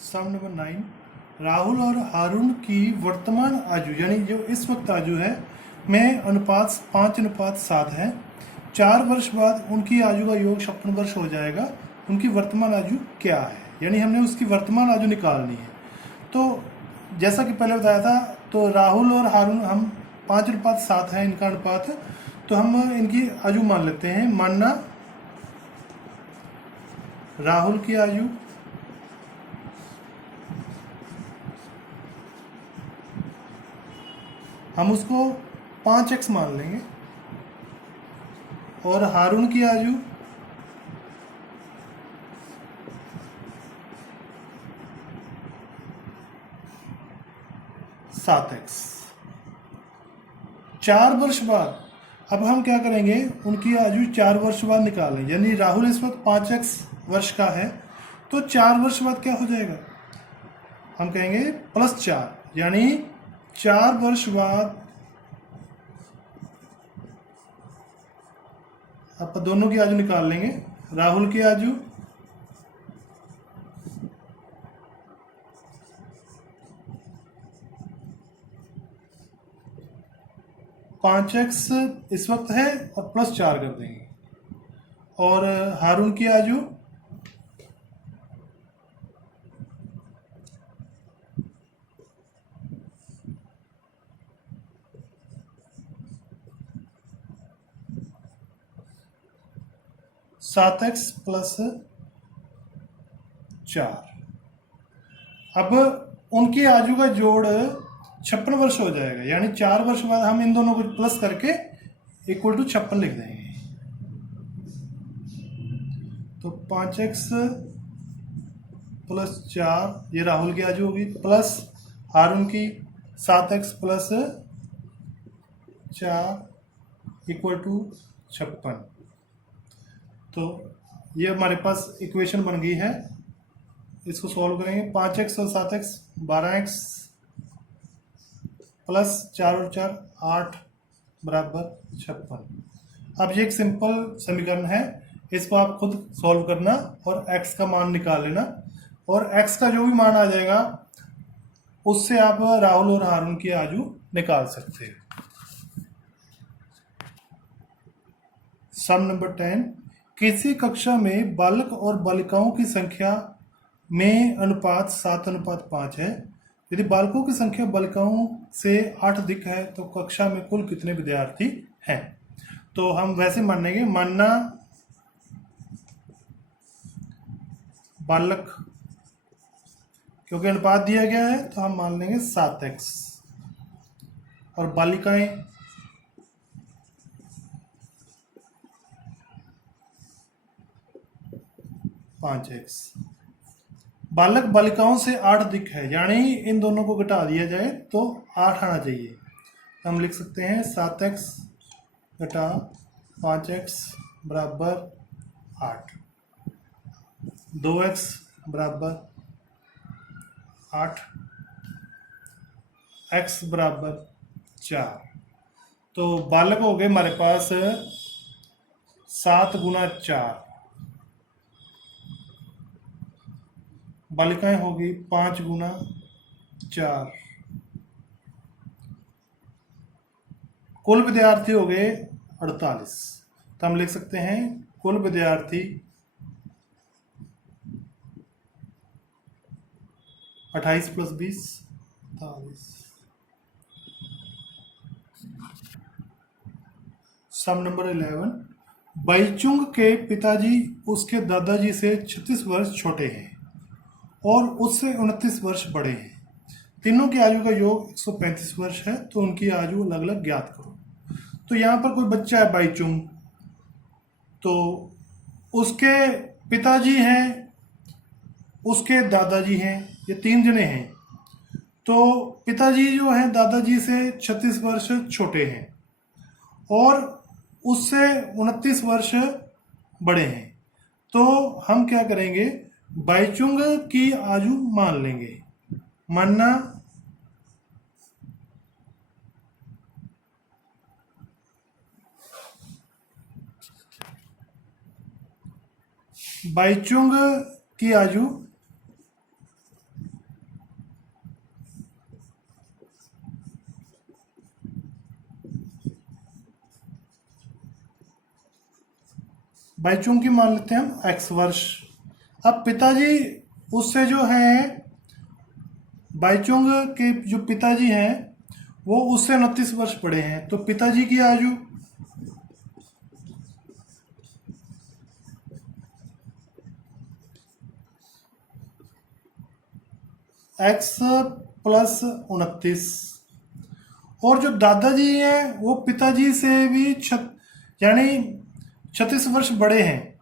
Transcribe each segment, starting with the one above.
सम number 9, Rahul और हारून की वर्तमान आयु यानी जो इस वक्त आयु है में अनुपात 5:7 है। 4 वर्ष बाद उनकी आयु का योग 56 वर्ष हो जाएगा। उनकी वर्तमान आयु क्या है, यानी हमने उसकी वर्तमान आयु निकालनी है। तो जैसा कि पहले बताया था, तो राहुल और हारून हम 5:7 है इनका अनुपात, तो हम इनकी आयु मान लेते हैं। मानना राहुल की आयु हम उसको 5x मान लेंगे और हारून की आयु सात एक्स। 4 वर्ष बाद अब हम क्या करेंगे, उनकी आयु 4 वर्ष बाद निकालें। यानी राहुल इस वक्त 5x वर्ष का है, तो 4 वर्ष बाद क्या हो जाएगा, हम कहेंगे +4, यानी 4 वर्ष बाद आप दोनों की आयु निकाल लेंगे। राहुल की आयु 5x इस वक्त है और +4 कर देंगे, और हारून की आयु 7x + 4। अब उनकी आयु का जोड़ 56 वर्ष हो जाएगा, यानी 4 वर्ष बाद हम इन दोनों को प्लस करके इक्वल टू 56 लिख देंगे। तो 5x + 4 ये राहुल की आयु होगी, प्लस हारून की 7x + 4 इक्वल टू 56। तो ये हमारे पास इक्वेशन बन गई है। इसको सॉल्व करेंगे। 5x और 7x 12x प्लस 4 और 4 8 बराबर 56। अब ये एक सिंपल समीकरण है, इसको आप खुद सॉल्व करना और x का मान निकाल लेना, और x का जो भी मान आ जाएगा उससे आप राहुल और हारून की आयु निकाल सकते हैं। सम नंबर 10, किसी कक्षा में बालक और बालिकाओं की संख्या में अनुपात 7:5 है। यदि बालकों की संख्या बालिकाओं से 8 अधिक है तो कक्षा में कुल कितने विद्यार्थी हैं। तो हम वैसे मानेंगे, मानना बालक, क्योंकि अनुपात दिया गया है तो हम मान लेंगे 7x, और बालिकाएं 5x। बालक बालिकाओं से 8 अधिक है, यानी इन दोनों को घटा दिया जाए तो 8 आना चाहिए। हम लिख सकते हैं 7x घटा 5x बराबर 8, 2x बराबर 8, x बराबर 4। तो बालक हो गए हमारे पास 7 गुना 4, बालिकाएं होगी 5 गुना 4, कुल विद्यार्थी हो गए 48। तो हम लिख सकते हैं कुल विद्यार्थी 28 + 20 48। सम नंबर 11, बाईचुंग के पिताजी उसके दादाजी से 36 वर्ष छोटे हैं और उससे 29 वर्ष बड़े हैं। तीनों की आयु का योग 135 वर्ष है, तो उनकी आयु अलग अलग ज्ञात करो। तो यहाँ पर कोई बच्चा है बाईचुंग, तो उसके पिताजी हैं, उसके दादाजी हैं, ये 3 जने हैं। तो पिताजी जो हैं दादाजी से 36 वर्ष छोटे हैं और उससे 29 वर्ष बड़े हैं। तो हम क्या करेंगे, बाईचुंग की आयु मान लेंगे। मानना बाईचुंग की आयु बाईचुंग की मान लेते हैं हम x वर्ष। अब पिताजी उससे जो है, बाईचुंग के जो पिताजी हैं वो उससे 29 वर्ष बड़े हैं, तो पिताजी की आयु x प्लस 29, और जो दादाजी हैं वो पिताजी से भी यानी 36 वर्ष बड़े हैं,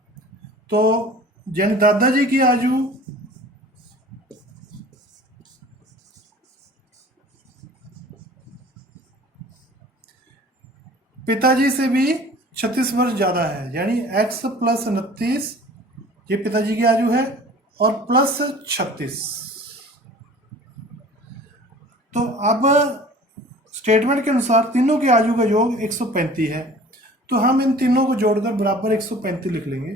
तो यानी दादाजी की आयु पिताजी से भी 36 वर्ष ज़्यादा है, यानी x प्लस 29 ये पिताजी की आयु है और प्लस 36। तो अब स्टेटमेंट के अनुसार तीनों की आयु का योग 135 है, तो हम इन तीनों को जोड़कर बराबर 135 लिख लेंगे।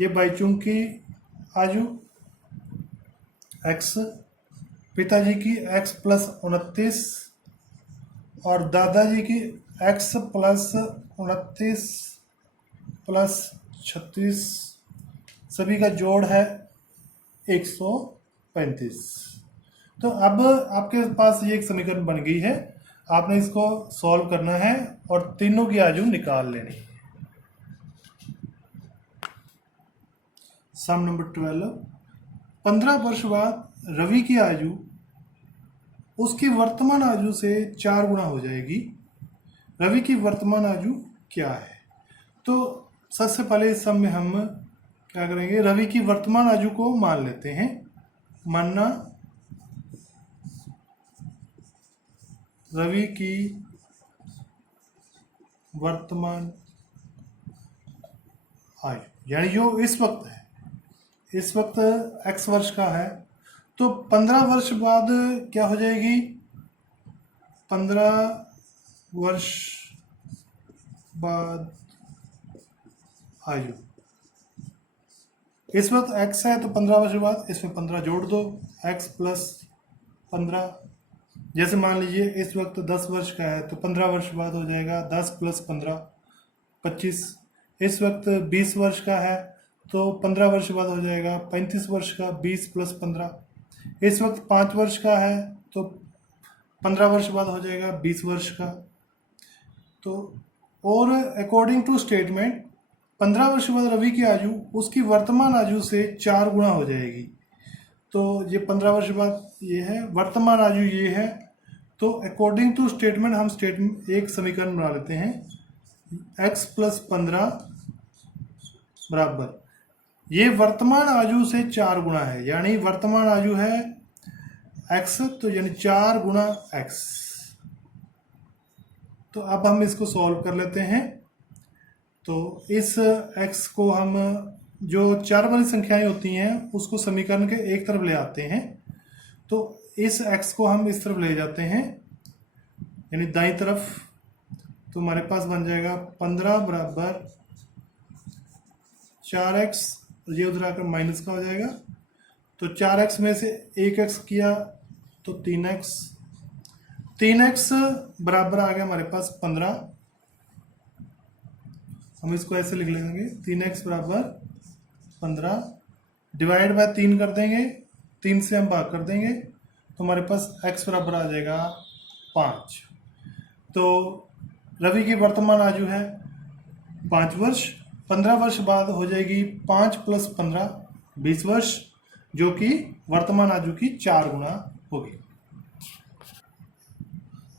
ये बाईचुंग की आयु x, पिताजी की x प्लस 29 और दादाजी की x प्लस 29 प्लस 36, सभी का जोड़ है 135। तो अब आपके पास ये एक समीकरण बन गई है, आपने इसको सॉल्व करना है और तीनों की आयु निकाल लेनी है। सम नंबर 12, 15 वर्ष बाद रवि की आयु उसकी वर्तमान आयु से 4 गुना हो जाएगी। रवि की वर्तमान आयु क्या है? तो सबसे पहले इस सम में हम क्या करेंगे, रवि की वर्तमान आयु को मान लेते हैं। मानना रवि की वर्तमान आयु, यानी जो इस वक्त है, इस वक्त x वर्ष का है, तो 15 वर्ष बाद क्या हो जाएगी, 15 वर्ष बाद आयु, इस वक्त x है तो 15 वर्ष बाद इसमें 15 जोड़ दो, x प्लस 15। जैसे मान लीजिए इस वक्त 10 वर्ष का है तो 15 वर्ष बाद हो जाएगा 10 प्लस 15 25। इस वक्त 20 वर्ष का है तो 15 वर्ष बाद हो जाएगा 35 वर्ष का 20 प्लस 15। इस वक्त 5 वर्ष का है तो 15 वर्ष बाद हो जाएगा 20 वर्ष का। तो और अकॉर्डिंग टू स्टेटमेंट 15 वर्ष बाद रवि की आयु उसकी वर्तमान आयु से 4 गुना हो जाएगी। तो ये 15 वर्ष बाद ये है, वर्तमान आयु ये है, तो अकॉर्डिंग टू स्टेटमेंट हम स्टेटमेंट एक समीकरण बना लेते हैं, x प्लस 15 बराबर ये वर्तमान आयु से 4 गुना है, यानी वर्तमान आयु है x, तो यानी 4 गुना x। तो अब हम इसको सॉल्व कर लेते हैं। तो इस x को हम जो 4 वाली संख्याएं होती हैं उसको समीकरण के एक तरफ ले आते हैं, तो इस x को हम इस तरफ ले जाते हैं यानी दाईं तरफ, तो हमारे पास बन जाएगा 15 बराबर 4x, ये उधर आकर माइनस का हो जाएगा, तो 4x में से 1x किया तो 3x, 3x बराबर आ गया हमारे पास 15। हम इसको ऐसे लिख लेंगे, 3x बराबर 15 डिवाइड बाय 3 कर देंगे, 3 से हम भाग कर देंगे तो हमारे पास x बराबर आ जाएगा 5। तो रवि की वर्तमान आयु है 5 वर्ष, 15 वर्ष बाद हो जाएगी 5 प्लस 15 20 वर्ष, जो कि वर्तमान आयु की 4 गुना होगी।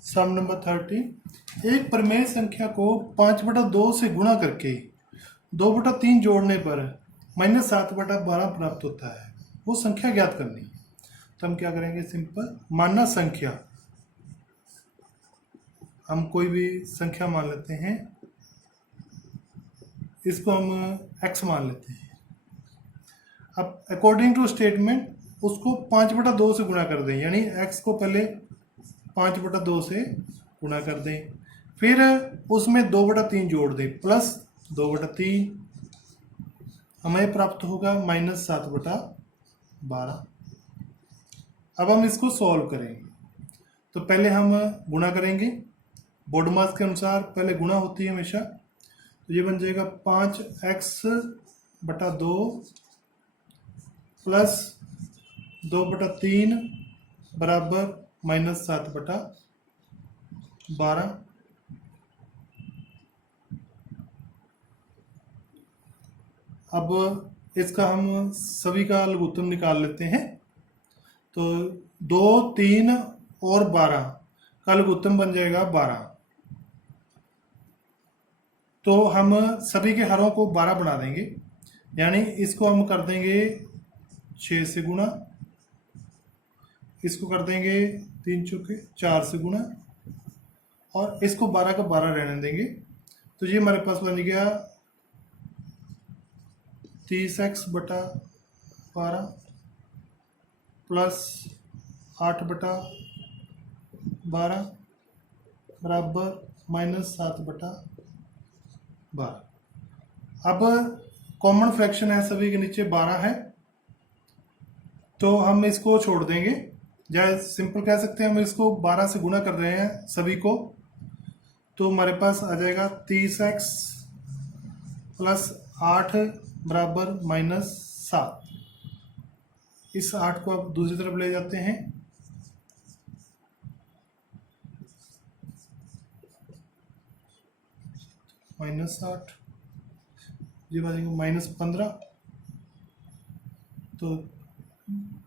सम नंबर 30, एक परिमेय संख्या को 5/2 से गुणा करके 2/3 जोड़ने पर -7/12 प्राप्त होता है, वो संख्या ज्ञात करनी। तो हम क्या करेंगे, सिंपल मानना संख्या, हम कोई भी संख्या मान लेते हैं, इसको हम x मान लेते हैं। अब अकॉर्डिंग टू स्टेटमेंट उसको 5/2 से गुणा कर दें, यानी x को पहले 5/2 से गुणा कर दें, फिर उसमें 2/3 जोड़ दें, प्लस 2/3 हमें प्राप्त होगा -7/12। अब हम इसको सॉल्व करेंगे, तो पहले हम गुणा करेंगे, बोर्ड मास के अनुसार पहले गुणा होती है हमेशा, तो ये बन जाएगा 5x/2 प्लस 2/3 बराबर -7/12। अब इसका हम सभी का लघुत्तम निकाल लेते हैं। तो 2, 3 और 12 का लघुत्तम बन जाएगा 12। तो हम सभी के हरों को 12 बना देंगे, यानी इसको हम कर देंगे 6 से गुणा, इसको कर देंगे 3 चौके 4 से गुणा, और इसको 12 का 12 रहने देंगे। तो ये हमारे पास बन गया 30x/12 प्लस 8/12 बराबर -7/12। अब कॉमन फ्रैक्शन है, सभी के नीचे 12 है, तो हम इसको छोड़ देंगे, या सिंपल कह सकते हैं हम इसको 12 से गुणा कर रहे हैं सभी को। तो हमारे पास आ जाएगा 30x प्लस 8 बराबर -7। इस 8 को अब दूसरी तरफ ले जाते हैं, -8, ये बचेंगे -15। तो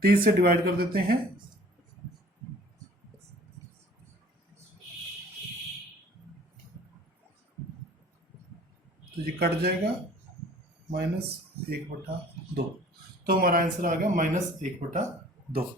30 से डिवाइड कर देते हैं, तो ये कट जाएगा -1/2। तो हमारा आंसर आ गया -1/2।